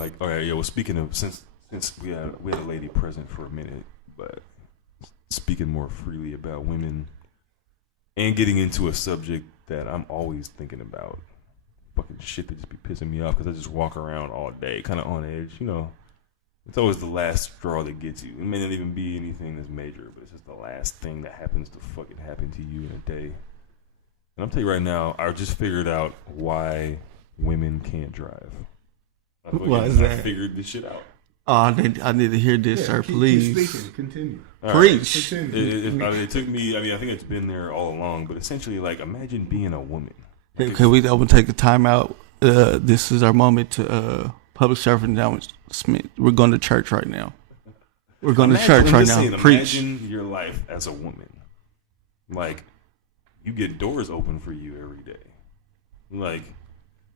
like, all right, yo. Well, speaking of, since we had a lady present for a minute, but speaking more freely about women and getting into a subject that I'm always thinking about, fucking shit that just be pissing me off because I just walk around all day, kind of on edge. You know, it's always the last straw that gets you. It may not even be anything that's major, but it's just the last thing that happens to fucking happen to you in a day. And I'm telling you right now, I just figured out why women can't drive. Why is that? I figured this shit out. Oh, I need to hear this, sir. Please. Keep speaking. Continue. Preach. Right. It took me. I think it's been there all along. But essentially, like, imagine being a woman. Like, Can we take a time out? This is our moment to public service announcement. We're going to church right now. We're going to church right now. Preach. Imagine your life as a woman. Like, you get doors open for you every day. Like,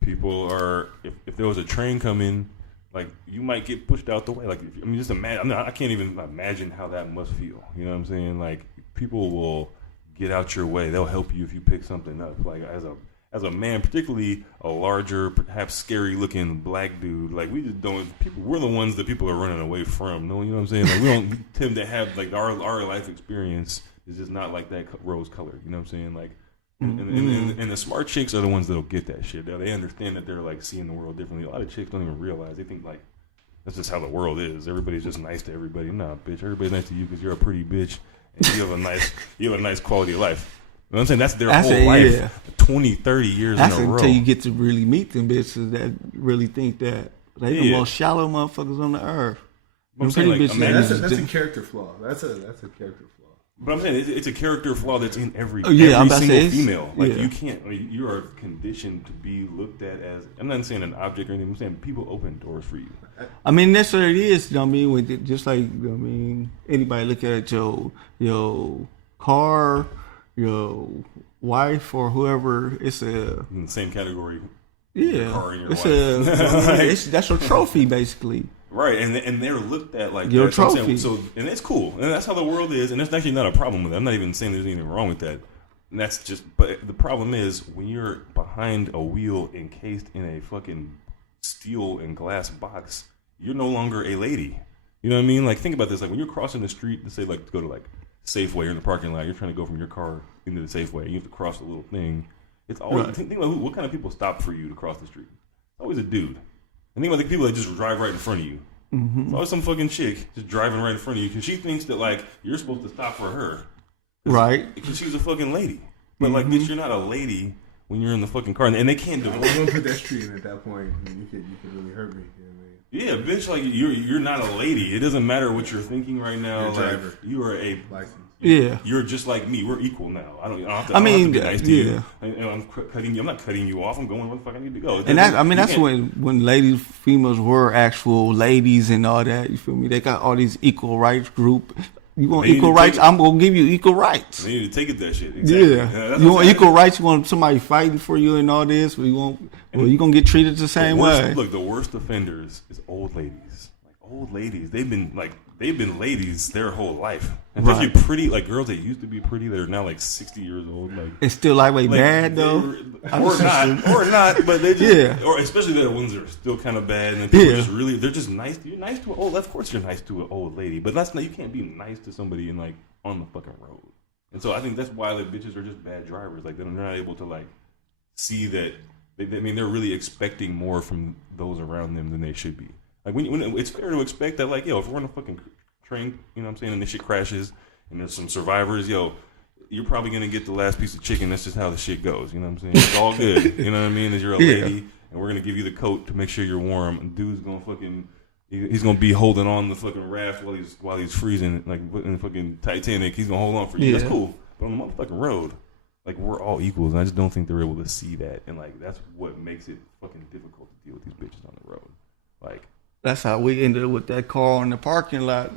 people are. If there was a train coming, like, you might get pushed out the way. Like, just imagine. I can't even imagine how that must feel. You know what I'm saying? Like, people will get out your way. They'll help you if you pick something up. Like, as a man, particularly a larger, perhaps scary-looking black dude, like, we just don't. We're the ones that people are running away from. No, you know what I'm saying? Like, we don't tend to have, like, our life experience is just not like that rose colored. You know what I'm saying? Like, and the smart chicks are the ones that'll get that shit. They understand that they're, like, seeing the world differently. A lot of chicks don't even realize. They think, like, that's just how the world is. Everybody's just nice to everybody. Nah, bitch. Everybody's nice to you because you're a pretty bitch and you have a nice quality of life. You know what I'm saying? That's their whole life. Yeah. 20, 30 years in a row. Until you get to really meet them bitches that really think that they the most shallow motherfuckers on the earth. I'm saying, like, that's a character flaw. That's a character flaw. But I'm saying it's a character flaw that's in every single female. Like, you can't. I mean, you are conditioned to be looked at as. I'm not saying an object or anything. I'm saying people open doors for you. I mean, that's what it is. You know what I mean? With it, just like, you know what I mean, anybody look at your car, your wife or whoever. It's in the same category. Yeah, your car and your wife. That's your trophy, basically. Right, and they're looked at like your that. trophy. So and it's cool, and that's how the world is, and there's actually not a problem with it. I'm not even saying there's anything wrong with that. And that's just, but the problem is when you're behind a wheel encased in a fucking steel and glass box, you're no longer a lady. You know what I mean? Like, think about this. Like, when you're crossing the street, let's say, like, to go to, like, Safeway or in the parking lot, you're trying to go from your car into the Safeway. You have to cross a little thing. It's always think about what kind of people stop for you to cross the street. It's always a dude. And think about the people that just drive right in front of you. Mm-hmm. It's always some fucking chick just driving right in front of you because she thinks that, like, you're supposed to stop for her. Right. Because she's a fucking lady. But, like, bitch, you're not a lady when you're in the fucking car. And they can't do it. I'm going to put that street in at that point. You could really hurt me. You know what I mean? Yeah, bitch, like, you're not a lady. It doesn't matter what you're thinking right now. You're a driver. Like, you are a license. Yeah, you're just like me. We're equal now. I don't have to be nice to you. I'm not cutting you off. I'm going where the fuck I need to go. And that's when ladies, females were actual ladies and all that. You feel me? They got all these equal rights group. You want equal rights? I'm gonna give you equal rights. They need to take it that shit. Exactly. Yeah. You want equal rights? You want somebody fighting for you and all this? Well, you're gonna get treated the same way. Look, the worst offenders is old ladies. Like, old ladies, they've been ladies their whole life. And especially pretty, like, girls that used to be pretty that are now like 60 years old. Like, it's still lightway bad though, or not. But they just, or especially the ones that are still kind of bad. And then people just really, they're just nice. You're nice to an old. Of course, you're nice to an old lady, but that's not. You can't be nice to somebody in, like, on the fucking road. And so I think that's why, like, bitches are just bad drivers. Like, they're not able to, like, see that. They're really expecting more from those around them than they should be. Like, when it's fair to expect that, like, yo, if we're on a fucking train, you know what I'm saying, and this shit crashes and there's some survivors, yo, you're probably going to get the last piece of chicken. That's just how the shit goes. You know what I'm saying? It's all good. You know what I mean? As you're a lady, and we're going to give you the coat to make sure you're warm. And dude's going to fucking, he's going to be holding on the fucking raft while he's freezing, like in the fucking Titanic. He's going to hold on for you. That's cool. But on the motherfucking road, like, we're all equals. And I just don't think they're able to see that. And, like, that's what makes it fucking difficult to deal with these bitches on the road. Like, that's how we ended up with that car in the parking lot,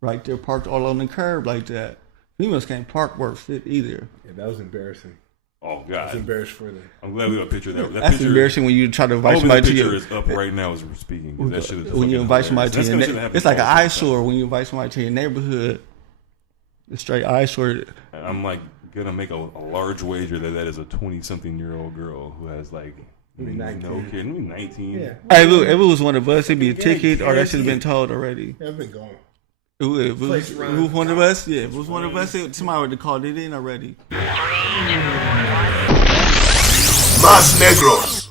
right there, parked all on the curb like that. Females can't park worth shit either. Yeah, that was embarrassing. Oh, God. That's embarrassing for them. I'm glad we got a picture of that. That's picture, embarrassing when you try to invite somebody to your... That picture is up right now as we're speaking. That shit is when you invite somebody to your neighborhood. It's like an eyesore when you invite somebody to your neighborhood. The straight eyesore. I'm, like, going to make a large wager that is a 20-something-year-old girl who has, like, Maybe No 19. kidding. We 19. Yeah. Hey, look, if it was one of us, it'd be a Yeah, ticket, or that should have been guaranteed. told already. I've been gone. If it Place was, around one of the us, yeah, if it was one of us, somebody would have called it in already. Mas Negros.